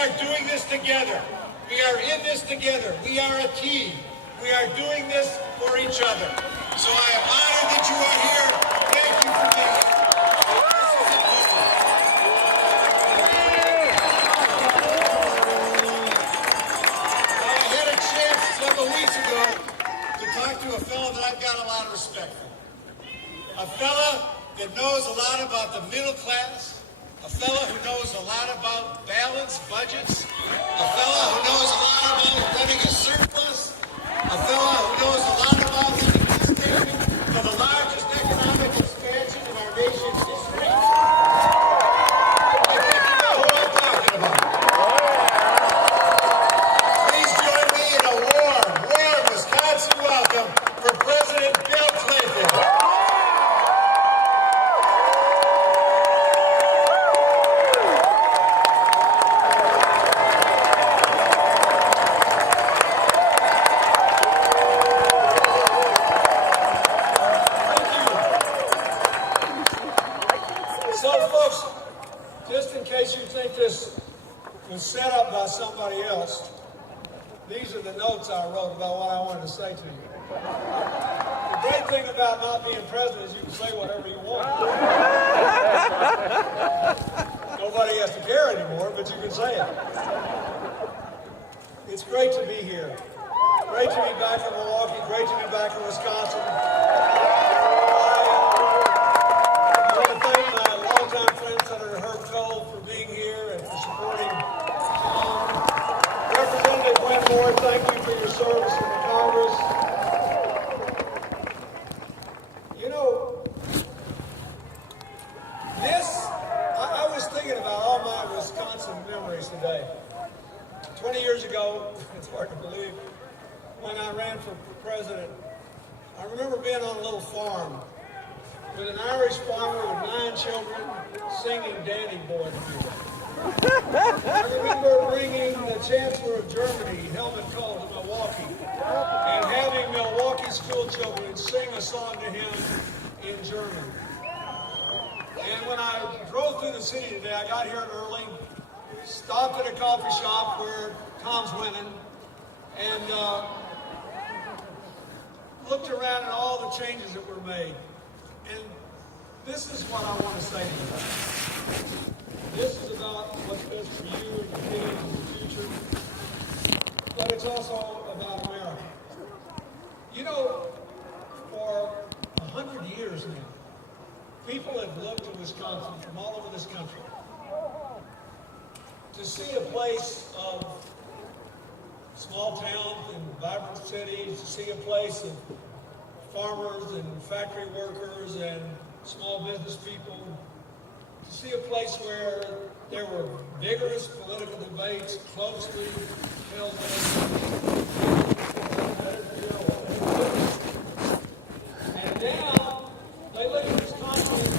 are doing this together. We are in this together. We are a team. We are doing this for each other. So I am honored that you are here. Thank you for being here. I had a chance several weeks ago to talk to a fellow that I've got a lot of respect for. A fella that knows a lot about the middle class, a fella who knows a lot about balanced budgets, a fella who knows a lot about running a surplus, a fella who knows a lot about running this nation for the largest economic expansion in our nation's history. I think you know who I'm talking about. Please join me in a warm Wisconsin welcome for President Bill Clinton. Set up by somebody else. These are the notes I wrote about what I wanted to say to you. The great thing about not being president is you can say whatever you want. Nobody has to care anymore, but you can say it. It's great to be here. Great to be back in Milwaukee. Great to be back in Wisconsin. I want to thank my longtime friend, Senator Herb Cole, for being here and for supporting Representative Wentworth, thank you for your service in the Congress. You know, I was thinking about all my Wisconsin memories today. 20 years ago, it's hard to believe, when I ran for president, I remember being on a little farm with an Irish farmer with 9 children singing Danny Boy to me. I remember bringing the Chancellor of Germany, Helmut Kohl, to Milwaukee and having Milwaukee school children sing a song to him in German. And when I drove through the city today, I got here early, stopped at a coffee shop where Tom's winning, and looked around at all the changes that were made. And this is what I want to say to you. This is about what's best for you and your kids in the future, but it's also about America. You know, for 100 years now, people have looked to Wisconsin from all over this country to see a place of small towns and vibrant cities, to see a place of farmers and factory workers and small business people, to see a place where there were vigorous political debates closely held. And now they look at Wisconsin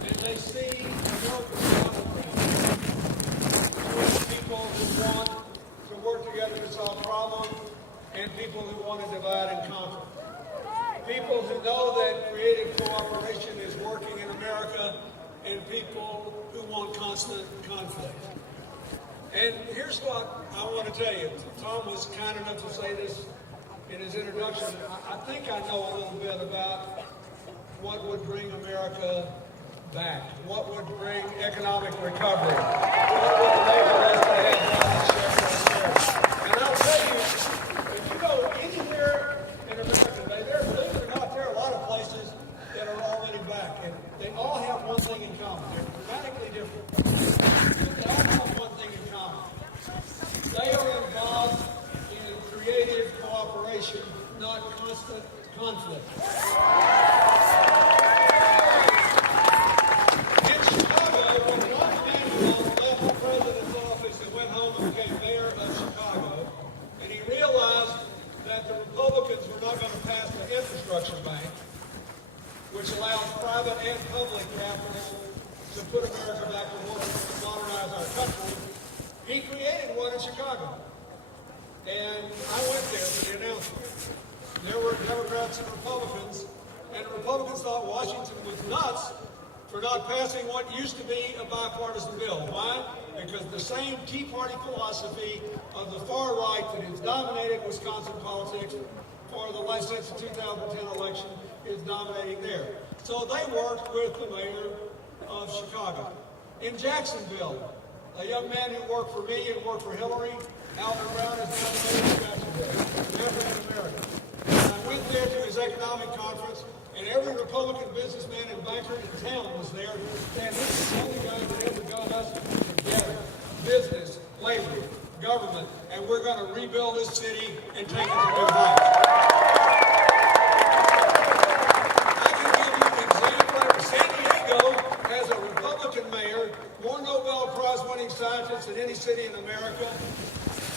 and they see America's people who want to work together to solve problems and people who want to divide and conquer. People who know that creative cooperation is working in America, and people who want constant conflict. And here's what I want to tell you. Tom was kind enough to say this in his introduction. I think I know a little bit about what would bring America back, what would bring economic recovery, what would enable us to have. And I'll tell you, if you go anywhere in America today, believe it or not, there are a lot of places that are already back. And they all have one thing in common. They're dramatically different. But they all have one thing in common. They are involved in creative cooperation, not constant conflict. In Chicago, when John Mandel left the president's office and went home and became mayor of Chicago, and he realized that the Republicans were not going to pass the infrastructure bank, which allows private and public capital to put America back to work and modernize our country. He created one in Chicago. And I went there for the announcement. There were Democrats and Republicans, and the Republicans thought Washington was nuts for not passing what used to be a bipartisan bill. Why? Because the same Tea Party philosophy of the far right that has dominated Wisconsin politics since the 2010 election is dominating there. So they worked with the mayor of Chicago. In Jacksonville, a young man who worked for me and worked for Hillary, Alvin Brown, is now the mayor of Jacksonville, an African American. And I went there to his economic conference, and every Republican businessman and banker in town was there, saying this is the only guy that ever got us together. Business, labor, government, and we're going to rebuild this city and take it to new heights. I can give you an example. San Diego has a Republican mayor, more Nobel Prize winning scientists than any city in America.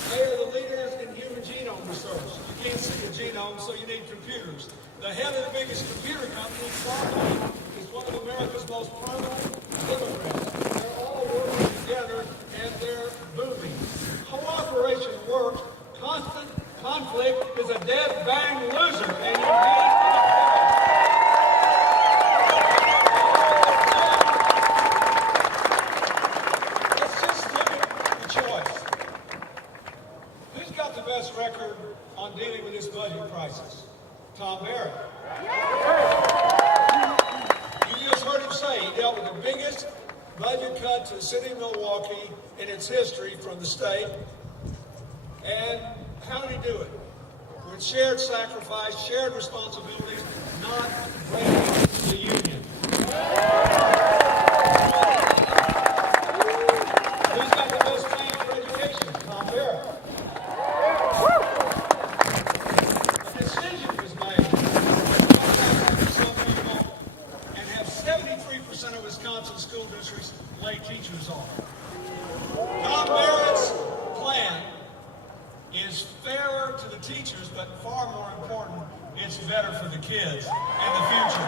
They are the leaders in human genome research. You can't see the genome, so you need computers. The head of the biggest computer company, Barret, is one of America's most prominent Democrats. They're all working together, and they're booming. Cooperation works. Constant conflict is a dead bang loser, and you need Let's just look at the choice. Who's got the best record on dealing with this budget crisis? Tom Barret. You just heard him say he dealt with the biggest budget cut to the city of Milwaukee in its history from the state. And how did he do it? With shared sacrifice, shared responsibilities, not breaking the union. Who's got the best plan for education? Tom Barret. A decision was made to some people and have 73% of Wisconsin school districts lay teachers off. Tom Barrett's plan is fairer to the teachers, but far more important, it's better for the kids and the future.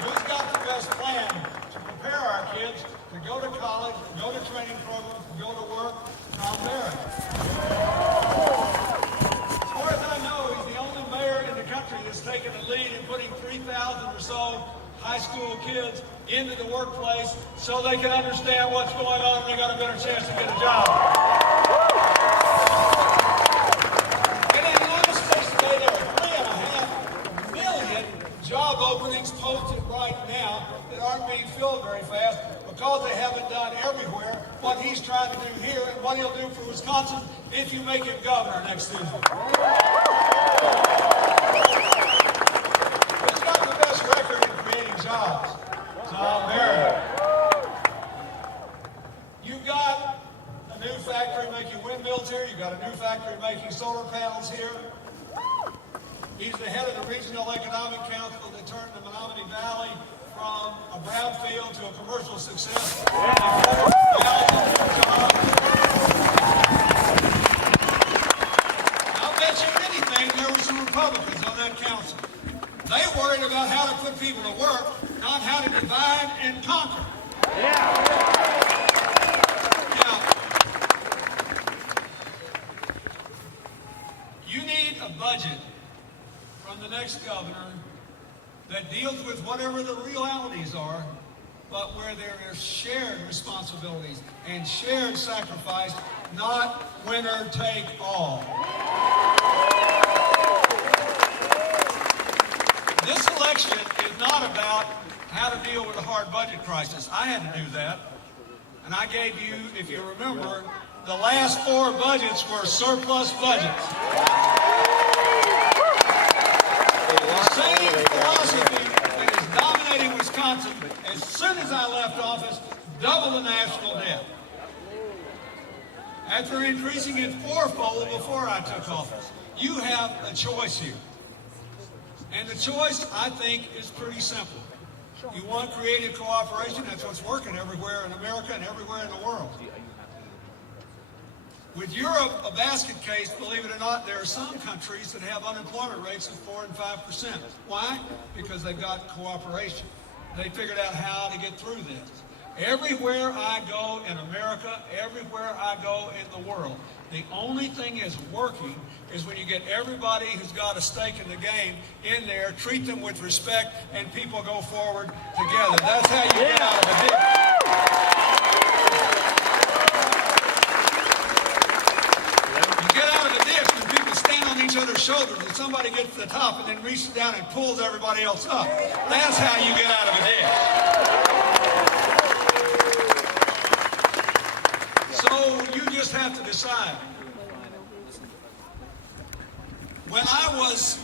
Who's got the best plan to prepare our kids to go to college, go to training programs, go to work? Tom Barret. As far as I know, he's the only mayor in the country that's taken the lead in putting 3,000 or so high school kids into the workplace so they can understand what's going on and they got a better chance to get a job. In the United States today, there are 3.5 million job openings posted right now that aren't being filled very fast because they haven't done everywhere what he's trying to do here and what he'll do for Wisconsin if you make him governor next Tuesday. Who's got the best record in creating jobs? Tom Barret. You've got a new factory making windmills here. You've got a new factory making solar panels here. He's the head of the Regional Economic Council that turned the Menominee Valley from a brownfield to a commercial success. I'll bet you anything there were some Republicans on that council. They worried about how to put people to work, not how to divide and conquer. Now, you need a budget from the next governor that deals with whatever the realities are, but where there is shared responsibilities and shared sacrifice, not winner take all. This election is not about how to deal with a hard budget crisis. I had to do that. And I gave you, if you remember, the last 4 budgets were surplus budgets. The same philosophy that is dominating Wisconsin, as soon as I left office, double the national debt. After increasing it 4-fold before I took office. You have a choice here. And the choice, I think, is pretty simple. You want creative cooperation, that's what's working everywhere in America and everywhere in the world. With Europe, a basket case, believe it or not, there are some countries that have unemployment rates of 4 and 5%. Why? Because they've got cooperation. They figured out how to get through this. Everywhere I go in America, everywhere I go in the world, the only thing is working is when you get everybody who's got a stake in the game in there, treat them with respect, and people go forward together. That's how you get out of a ditch. You get out of a ditch when people stand on each other's shoulders and somebody gets to the top and then reaches down and pulls everybody else up. That's how you get out of a ditch. So you just have to decide. When I was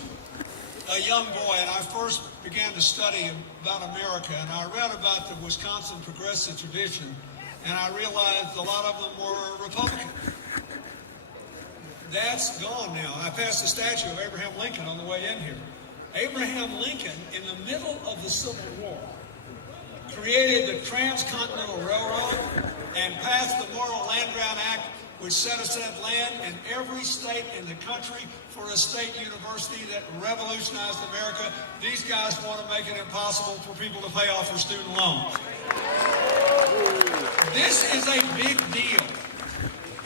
a young boy and I first began to study about America, and I read about the Wisconsin progressive tradition, and I realized a lot of them were Republican. That's gone now. I passed a statue of Abraham Lincoln on the way in here. Abraham Lincoln, in the middle of the Civil War, created the Transcontinental Railroad and passed the Morrill Land Grant Act, which set aside land in every state in the country for a state university that revolutionized America. These guys want to make it impossible for people to pay off their student loans. This is a big deal.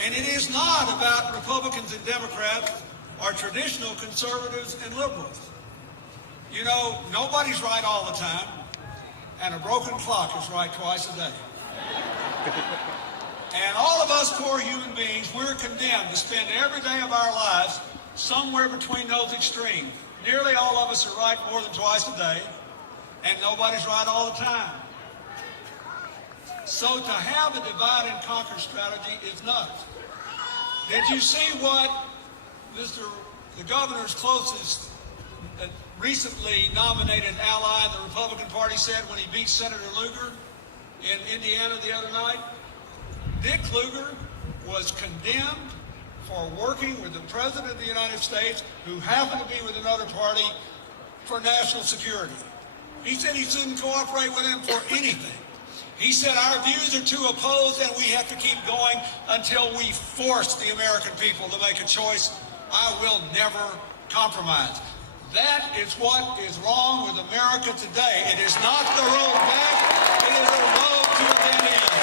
And it is not about Republicans and Democrats or traditional conservatives and liberals. You know, nobody's right all the time, and a broken clock is right twice a day. And all of us poor human beings, we're condemned to spend every day of our lives somewhere between those extremes. Nearly all of us are right more than twice a day, and nobody's right all the time. So to have a divide and conquer strategy is nuts. Did you see what the governor's closest recently nominated ally in the Republican Party said when he beat Senator Lugar in Indiana the other night? Dick Lugar was condemned for working with the President of the United States, who happened to be with another party, for national security. He said he shouldn't cooperate with him for anything. He said our views are too opposed and we have to keep going until we force the American people to make a choice. I will never compromise. That is what is wrong with America today. It is not the road back. It is a road to a dead end.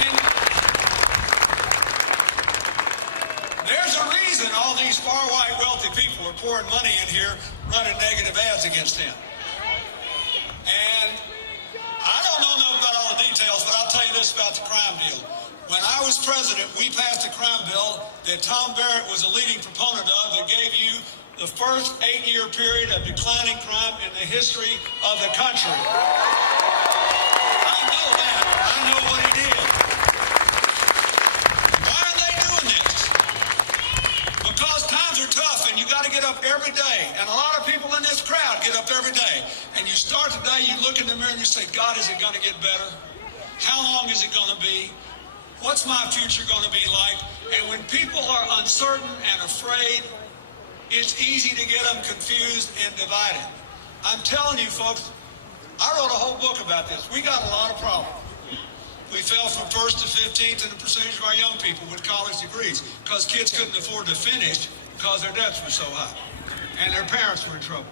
And there's a reason all these far-right wealthy people are pouring money in here running negative ads against him. And I don't know enough about all the details, but I'll tell you this about the crime deal. When I was president, we passed a crime bill that Tom Barret was a leading proponent of that gave you the first 8-year period of declining crime in the history of the country. I know that. I know what he did. Why are they doing this? Because times are tough and you got to get up every day. And a lot of people in this crowd get up every day. And you start the day, you look in the mirror and you say, God, is it going to get better? How long is it going to be? What's my future going to be like? And when people are uncertain and afraid, it's easy to get them confused and divided. I'm telling you, folks, I wrote a whole book about this. We got a lot of problems. We fell from 1st to 15th in the percentage of our young people with college degrees because kids couldn't afford to finish because their debts were so high and their parents were in trouble.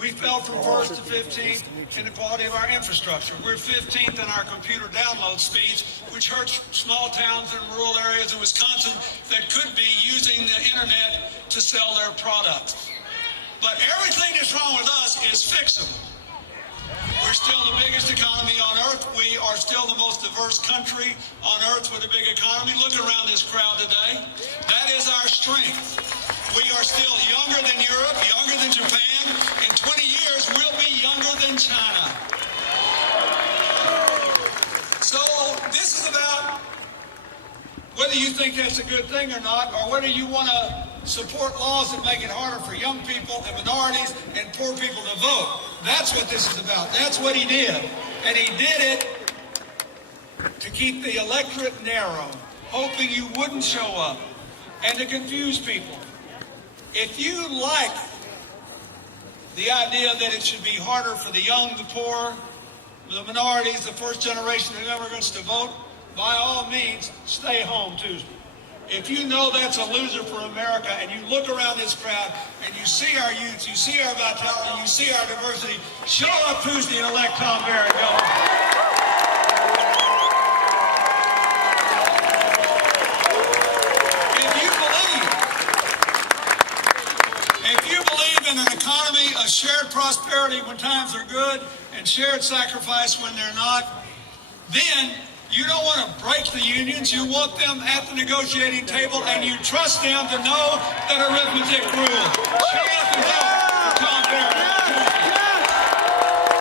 We fell from 1st to 15th in the quality of our infrastructure. We're 15th in our computer download speeds, which hurts small towns and rural areas in Wisconsin that could be using the internet to sell their products. But everything that's wrong with us is fixable. We're still the biggest economy on earth. We are still the most diverse country on earth with a big economy. Look around this crowd today. That is our strength. We are still younger than Europe, younger than Japan. In 20 years, we'll be younger than China. So this is about whether you think that's a good thing or not, or whether you want to support laws that make it harder for young people and minorities and poor people to vote. That's what this is about. That's what he did. And he did it to keep the electorate narrow, hoping you wouldn't show up, and to confuse people. If you like the idea that it should be harder for the young, the poor, the minorities, the first generation of immigrants to vote, by all means, stay home Tuesday. If you know that's a loser for America, and you look around this crowd and you see our youth, you see our vitality, you see our diversity, show up Tuesday and elect Tom Barret. If you believe in an economy of shared prosperity when times are good and shared sacrifice when they're not, then you don't want to break the unions. You want them at the negotiating table, and you trust them to know that arithmetic rules. Show up and vote.